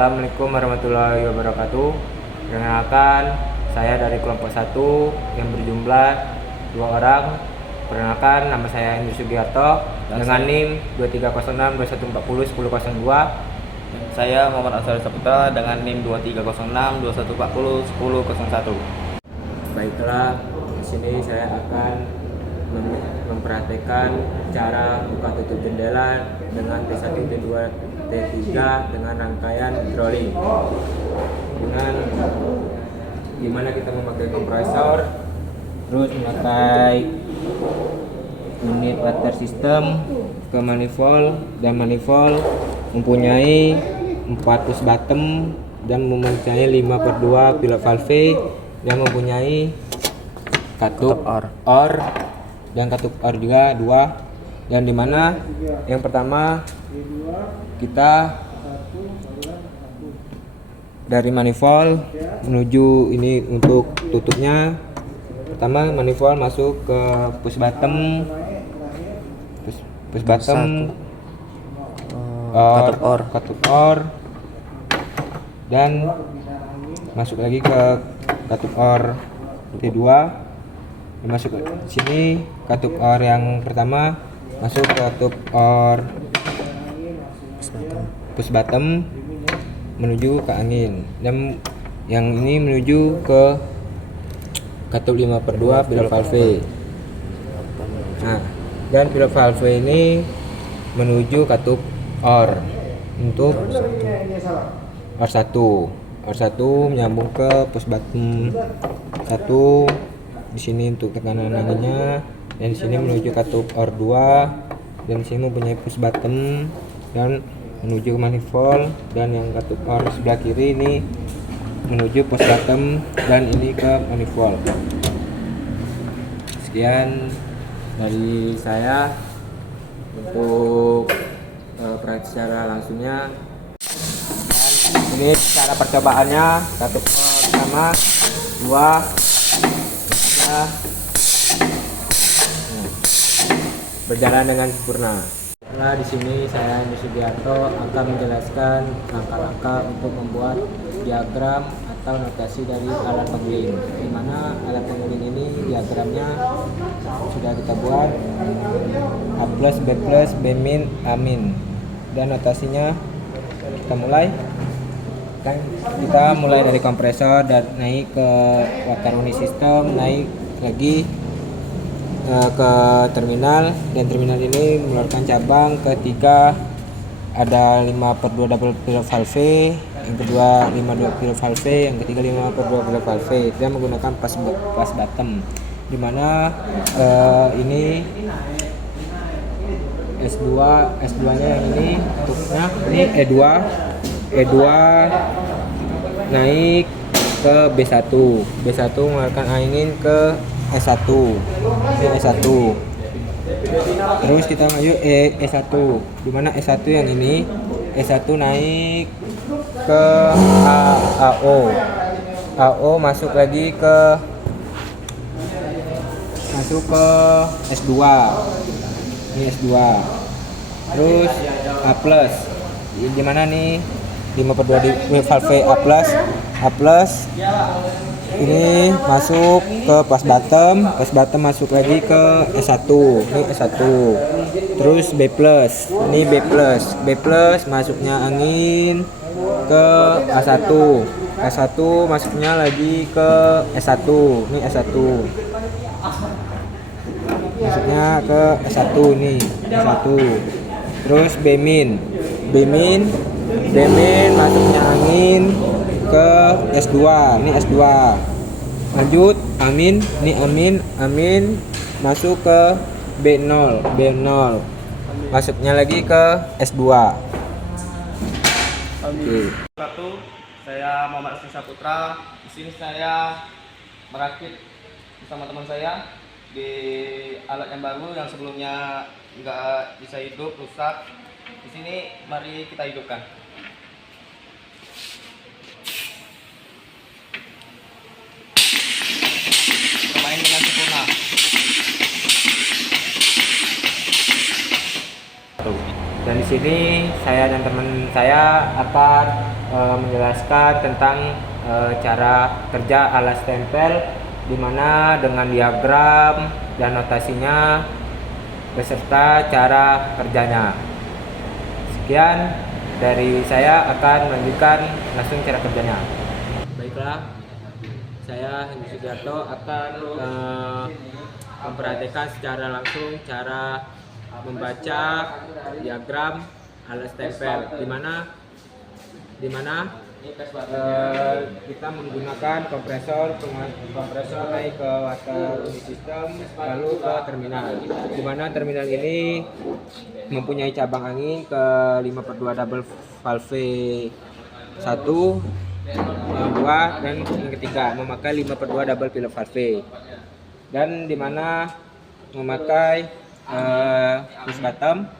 Assalamualaikum warahmatullahi wabarakatuh. Perkenalkan, saya dari kelompok 1 yang berjumlah 2 orang. Perkenalkan, nama saya Indri Sugiarto dengan NIM 230621401002. Saya Muhammad Asari Saputra dengan NIM 230621401001. Baiklah, di sini saya akan memperhatikan cara buka tutup jendela dengan T1, T2, T3 dengan rangkaian hidrolik. Dengan gimana kita memakai kompresor, terus memakai unit water system ke manifold, dan manifold mempunyai 4 push bottom dan mempunyai 5/2 pilot valve yang mempunyai katup OR dan katup OR juga 2, dan dimana yang pertama kita dari manifold menuju ini untuk tutupnya. Pertama manifold masuk ke push bottom katup OR dan masuk lagi ke katup OR T2. Masuk ke sini katup OR yang pertama masuk ke katup OR push bottom menuju ke angin, dan yang ini menuju ke katup 5/2 pilot valve. Nah, dan pilot valve ini menuju katup OR untuk OR1 menyambung ke push bottom 1 di sini untuk tekanan anginnya, dan di sini menuju katup OR2, dan di sini mempunyai push bottom dan menuju ke manifold, dan yang katup OR sebelah kiri ini menuju push bottom dan ini ke manifold. Sekian dari saya untuk secara langsungnya. Ini cara percobaannya, katup OR pertama 2 3, berjalan dengan sempurna. Nah, di sini saya Indri Sugiarto akan menjelaskan langkah-langkah untuk membuat diagram atau notasi dari alat penggiling. Di mana alat penggiling ini diagramnya sudah kita buat A+, B+, B-, A-. Dan notasinya kita mulai dari kompresor dan naik ke water unit system, naik lagi ke terminal, dan terminal ini mengeluarkan cabang ketiga ada 5/2 double pilot valve, yang kedua 5/2 pilot valve, yang ketiga 5/2 pilot valve, dan menggunakan plus bottom, dimana ini S2 nya yang ini untuknya ini E2 naik ke B1 mengeluarkan angin ke S1, ini S1. Terus kita maju E1, dimana S1 yang ini S1 naik ke AO masuk lagi ke S2, ini S2. Terus A+, dimana nih 5/2 valve A+, ini masuk ke plus bottom masuk lagi ke S1, ini S1. Terus B+, ini B+, masuknya angin ke A1 masuknya lagi ke S1, ini S1. Masuknya ke S1 ini S1. Terus B-, masuknya angin ke S2, ini S2. Lanjut amin, ini amin masuk ke B0, masuknya lagi ke S2. Oke. Saya Muhammad Asari Saputra. Di sini saya merakit bersama teman saya di alat yang baru yang sebelumnya nggak bisa hidup, rusak. Di sini mari kita hidupkan. Bermain dengan sempurna. Dan di sini saya dan teman saya akan menjelaskan tentang cara kerja alat stempel, di mana dengan diagram dan notasinya beserta cara kerjanya. Sekian dari saya, akan melanjutkan langsung cara kerjanya. Baiklah, saya Hendy Sugiarto akan memperhatikan secara langsung cara membaca diagram alat stempel, di mana kita menggunakan kompresor naik ke water system lalu ke terminal, di mana terminal ini mempunyai cabang angin ke 5/2 double valve 1, yang 2, dan yang ketiga memakai 5/2 double pilot valve, dan di mana memakai push bottom.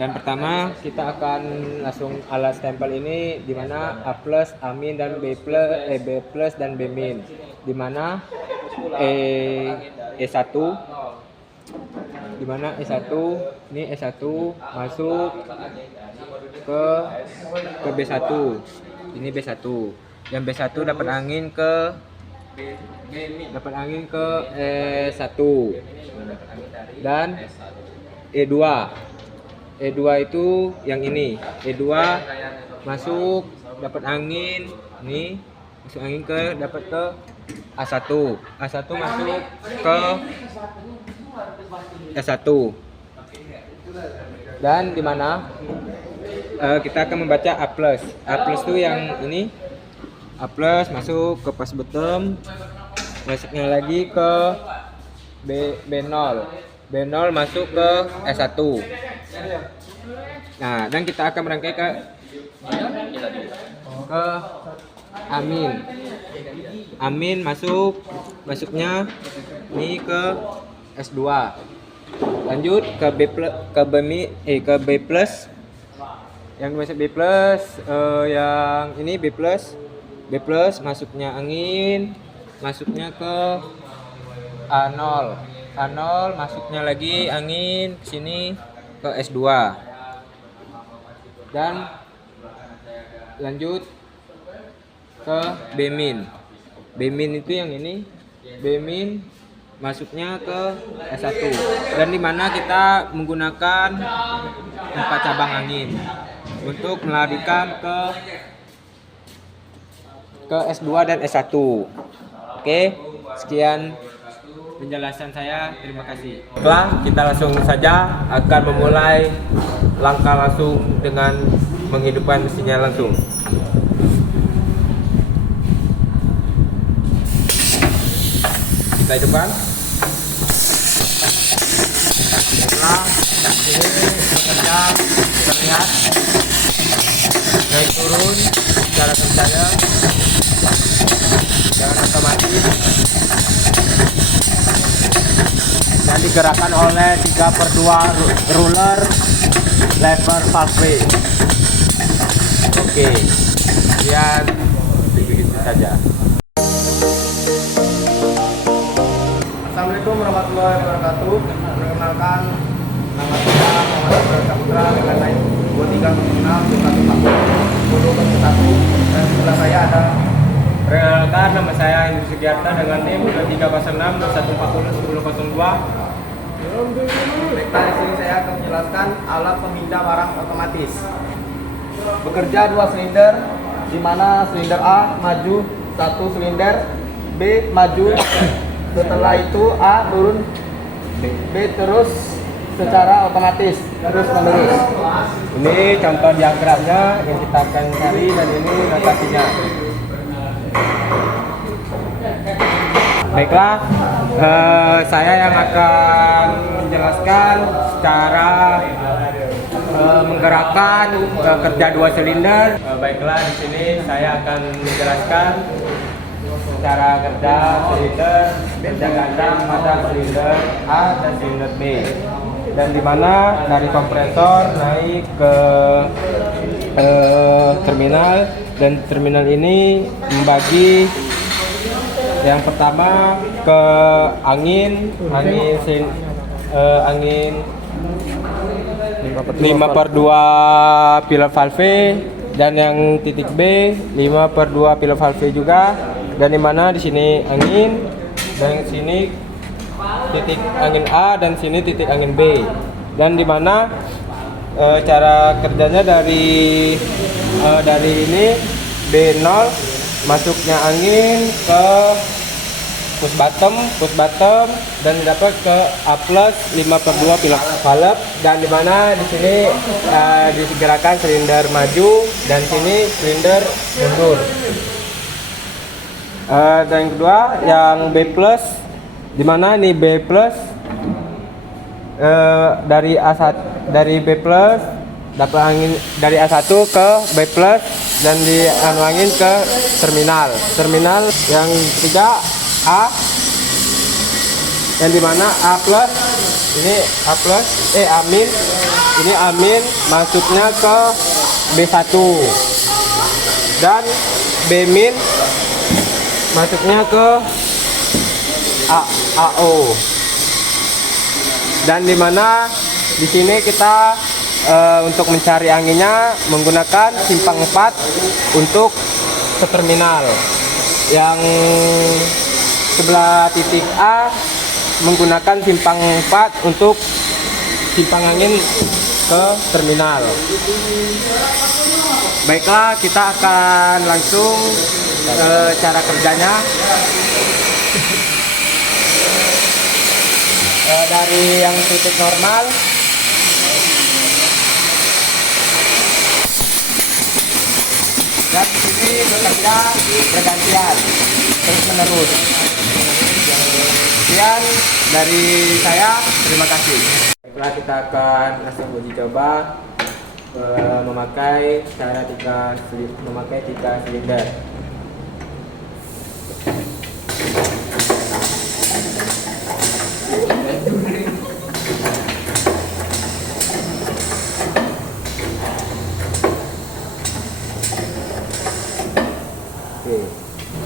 Dan pertama kita akan langsung alat stempel ini, di mana A plus, A min, dan B plus dan B min, di mana E1, di mana E1 ini E1 masuk ke B1, ini B1, yang B1 dapat angin ke E1, dan E2 itu yang ini, E2 masuk dapat angin, ini masuk angin dapat ke A1 masuk ke E1, dan di mana kita akan membaca A plus itu yang ini, A plus masuk ke push bottom, masuknya lagi ke B0 masuk ke S1. Nah, dan kita akan merangkai ke Amin masuknya ini ke S2. Lanjut ke B plus. Yang masuk B plus, yang ini B plus masuknya angin, masuknya ke A0 masuknya lagi angin ke sini ke S2, dan lanjut ke B min itu yang ini, B min masuknya ke S1, dan dimana kita menggunakan 4 cabang angin untuk melarikan ke S2 dan S1. Oke, sekian penjelasan saya, terima kasih. Setelah kita langsung saja akan memulai langkah langsung dengan menghidupkan mesinnya langsung. Kita hidupkan. Setelah ini bekerja, terlihat naik turun cara kerjanya, jangan otomatis, dan digerakkan oleh 3/2 ruler lever valve. Oke, sekian begitu saja. Assalamualaikum warahmatullahi wabarakatuh. Perkenalkan, nama saya Muhammad Saputra dengan NIK 2306 dan sebelah saya ada. Perkenalkan, nama saya Hendy Sugiarto dengan NIM 2306 2140 1002. Baiklah, di sini saya akan menjelaskan alat pemindah barang otomatis. Bekerja 2 silinder, di mana silinder A maju 1 silinder, B maju, setelah itu A turun, B terus secara otomatis terus menerus. Ini contoh diagramnya yang kita akan cari, dan ini notasinya. Baiklah, saya yang akan menjelaskan cara menggerakkan kerja 2 silinder. Baiklah, di sini saya akan menjelaskan cara kerja silinder, kerja ganda pada silinder A dan silinder B, dan dimana dari kompresor naik ke terminal, dan terminal ini membagi yang pertama ke angin 5/2 pilot valve, dan yang titik B 5/2 pilot valve juga, dan di mana di sini angin dan sini titik angin A dan sini titik angin B, dan di mana cara kerjanya dari ini B0 masuknya angin ke push bottom dan dapat ke A plus 5/2 pilot valve, dan dimana di sini digerakkan silinder maju dan sini silinder mundur. Dan yang kedua yang B plus, dimana ini B plus dari B plus dapat angin dari A1 ke B plus dan angin ke terminal yang ketiga A, yang dimana A plus ini amin, ini amin masuknya ke B1 dan B min masuknya ke AO, dan dimana di sini kita untuk mencari anginnya menggunakan simpang 4 untuk ke terminal. Yang sebelah titik A menggunakan simpang 4 untuk simpang angin ke terminal. Baiklah, kita akan langsung cara kerjanya. Dari yang titik normal dan sini bekerja bergantian terus menerus. Sekian dari saya, terima kasih. Baiklah, kita akan langsung uji coba memakai 3 silinder.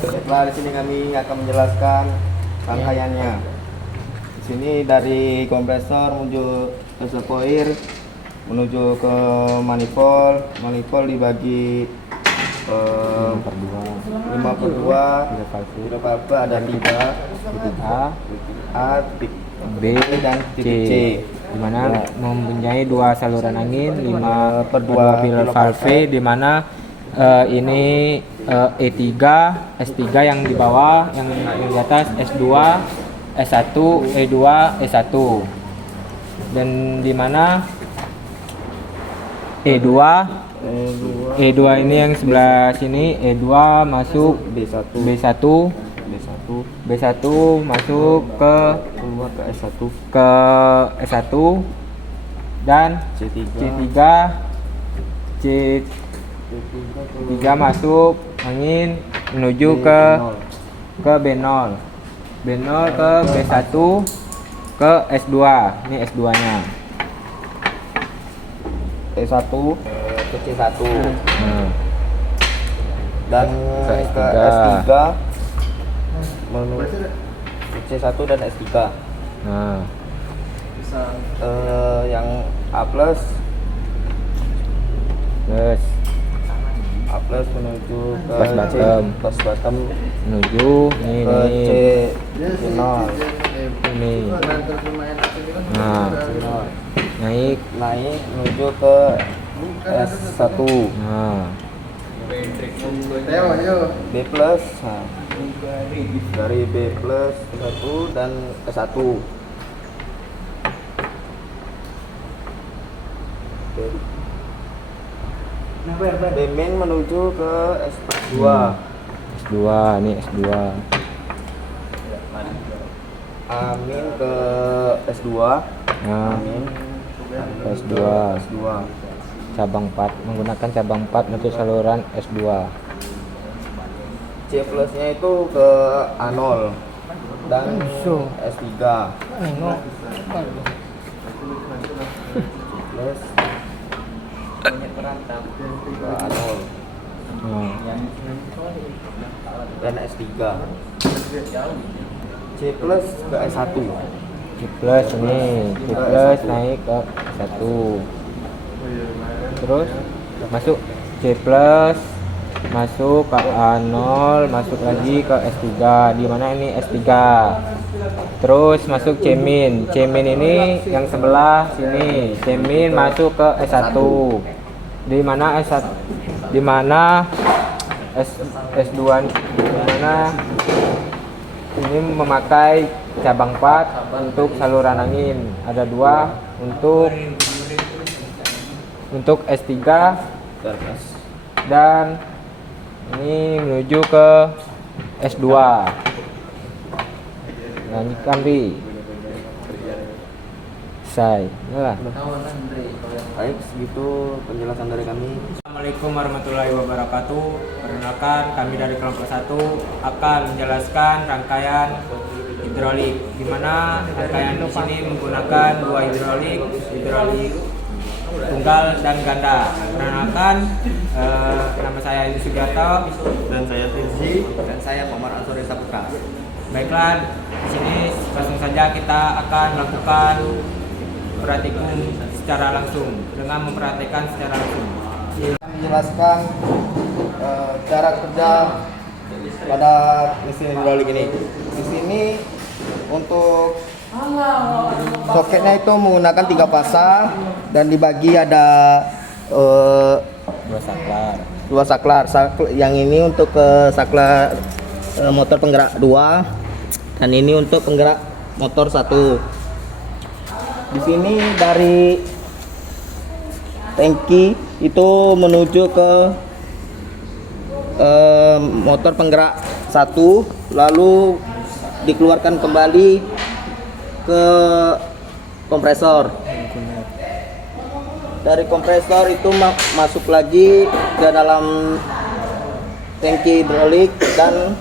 Setelah di sini kami akan menjelaskan rangkaiannya. Di sini dari kompresor menuju reservoir menuju ke manifold dibagi 5/2 pilot valve ada 3, titik A, titik B dan titik C, di mana mempunyai 2 saluran angin 5/2 pilot valve, di mana ini E3, S3 yang di bawah, yang di atas S2, S1, E2, E1, dan di mana E2 ini yang sebelah sini, E2 masuk B1 masuk ke S1 dan C3 masuk angin menuju ke B0 ke B1 ke S2, ini S2 nya E1 ke C1 dan ke S3 menuju C1 dan S3. Yang A plus menuju ke plus bottom menuju ke C0 ini. Naik menuju ke S1. B plus, dari B plus 1 dan S1. B min menuju ke S2. Ini S2. Amin ke S2. Amin S2. S2. Cabang 4, menggunakan cabang 4 untuk saluran S2. C plusnya itu ke A0 dan S3. Plus ke A0 dan S3. C plus ke S1. C plus naik ke S1. Terus masuk C+, masuk ke A0, masuk lagi ke S3, di mana ini S3. Terus masuk C-min. C-min ini yang sebelah sini. C-min masuk ke S1. Di mana S1, di mana S2, di mana ini memakai cabang 4 untuk saluran angin. Ada 2 untuk S3 dan ini menuju ke S2. Lanjutkan Ri. Selesai. Nah. Baik, segitu penjelasan dari kami. Assalamualaikum warahmatullahi wabarakatuh. Perkenalkan, kami dari kelompok 1 akan menjelaskan rangkaian hidrolik, di mana rangkaian di sini menggunakan 2 hidrolik tunggal dan ganda. Perkenalkan, nama saya Yusuf Gato Dan saya Tirzi. Dan saya Muhammad Ansori Saputra. Baiklah, di sini langsung saja kita akan melakukan praktikum secara langsung dengan memperhatikan secara langsung. Menjelaskan cara kerja pada mesin hidrolik ini. Di sini untuk soketnya itu menggunakan 3 pasang dan dibagi ada 2 saklar. 2 saklar. Yang ini untuk saklar motor penggerak 2 dan ini untuk penggerak motor 1. Di sini dari tangki itu menuju ke motor penggerak 1, lalu dikeluarkan kembali ke kompresor. Dari kompresor itu masuk lagi ke dalam tangki hidrolik dan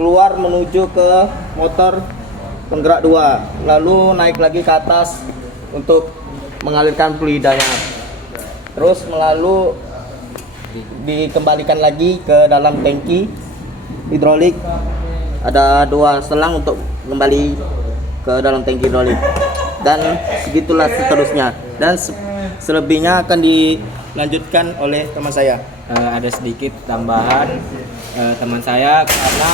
keluar menuju ke motor penggerak 2, lalu naik lagi ke atas untuk mengalirkan fluidanya. Terus melalui dikembalikan lagi ke dalam tangki hidrolik. Ada 2 selang untuk kembali ke dalam tangki hidrolik. Dan segitulah seterusnya. Dan selebihnya akan dilanjutkan oleh teman saya. Ada sedikit tambahan teman saya, karena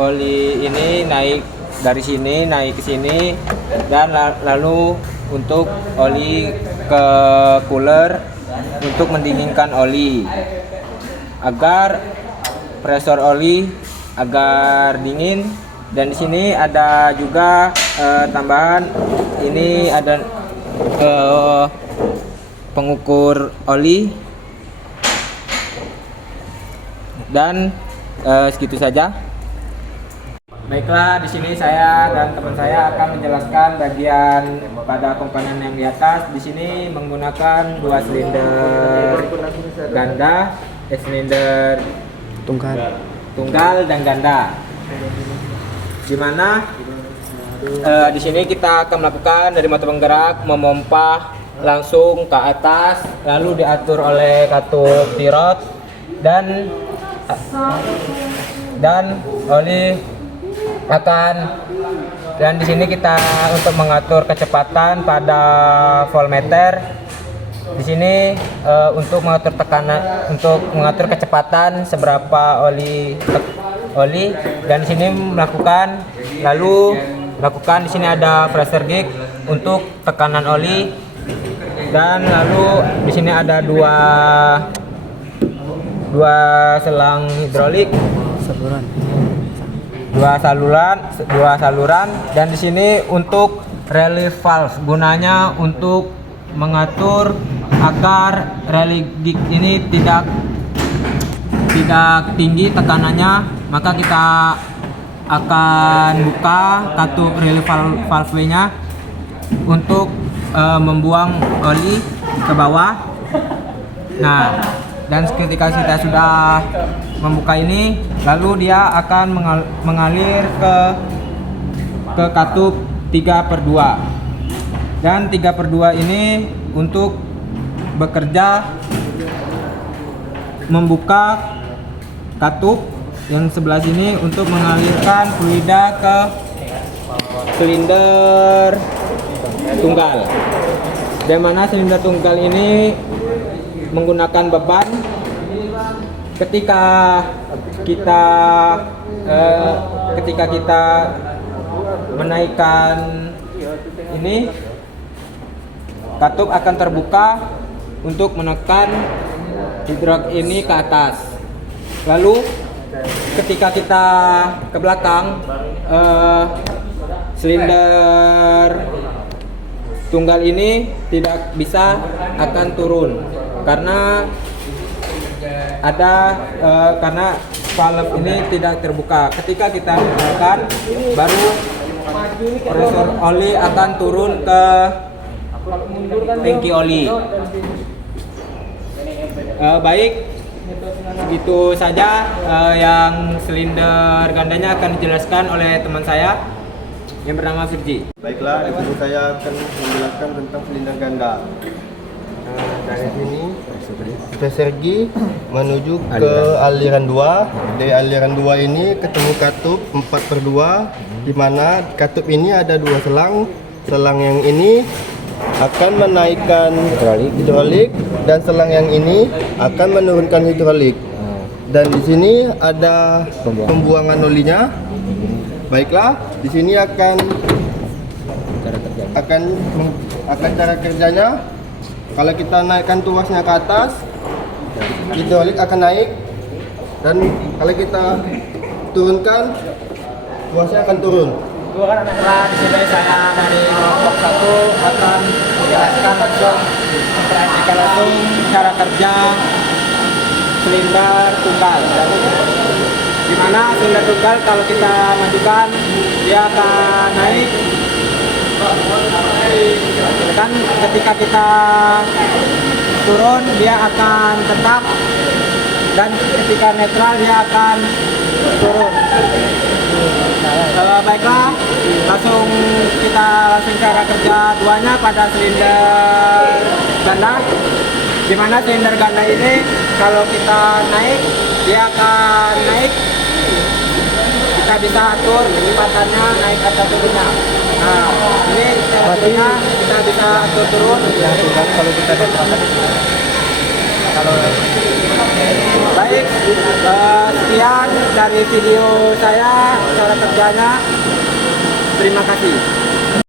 oli ini naik dari sini naik ke sini, dan lalu untuk oli ke cooler untuk mendinginkan oli agar presor oli agar dingin. Dan di sini ada juga tambahan, ini ada pengukur oli. Dan segitu saja. Baiklah, di sini saya dan teman saya akan menjelaskan bagian pada komponen yang di atas. Di sini menggunakan 2 silinder ganda, silinder tunggal dan ganda. Di mana di sini kita akan melakukan dari motor penggerak memompa langsung ke atas, lalu diatur oleh katup tirot dan oli dan di sini kita untuk mengatur kecepatan pada voltmeter. Di sini untuk mengatur tekanan, untuk mengatur kecepatan seberapa oli dan di sini melakukan di sini ada pressure gauge untuk tekanan oli, dan lalu di sini ada dua selang hidrolik, dua saluran, dan di sini untuk relief valve, gunanya untuk mengatur agar relief ini tidak tinggi tekanannya, maka kita akan buka katup relief valve-nya untuk membuang oli ke bawah. Nah, dan ketika kita sudah membuka ini, lalu dia akan mengalir ke katup 3/2. Dan 3/2 ini untuk bekerja membuka katup yang sebelah sini untuk mengalirkan fluida ke silinder tunggal. di mana silinder tunggal ini menggunakan beban. Ketika kita menaikkan ini, katup akan terbuka untuk menekan hidrolik ini ke atas. Lalu ketika kita ke belakang, silinder tunggal ini tidak bisa akan turun karena karena valve ini tidak terbuka. Ketika kita tekan, baru pressure oli akan turun ke tangki oli. Baik, begitu saja yang silinder gandanya akan dijelaskan oleh teman saya yang bernama Virji. Baiklah, di sini saya akan menjelaskan tentang silinder ganda. Dari sini kita sergi menuju ke aliran 2. Dari aliran 2 ini ketemu katup 4/2, di mana katup ini ada 2 selang. Selang yang ini akan menaikkan hidrolik dan selang yang ini akan menurunkan hidrolik. Dan di sini ada pembuangan olinya. Baiklah, di sini akan cara kerjanya. Kalau kita naikkan tuasnya ke atas, hidrolik akan naik, dan kalau kita turunkan, tuasnya akan turun. Setelah di sini saya dari kelompok 1 akan menjelaskan langsung, memperhatikan langsung cara kerja silinder tunggal. Di mana silinder tunggal kalau kita majukan, dia akan naik. Dan ketika kita turun, dia akan tetap, dan ketika netral dia akan turun. Baiklah, kita langsung cara kerja duanya pada silinder ganda. Di mana silinder ganda ini kalau kita naik, dia akan naik. Kita bisa atur kecepatannya naik atau turunnya. Nah, ini caranya kita bisa atur turun. Kalau kita baik, sekian dari video saya cara kerjanya. Terima kasih.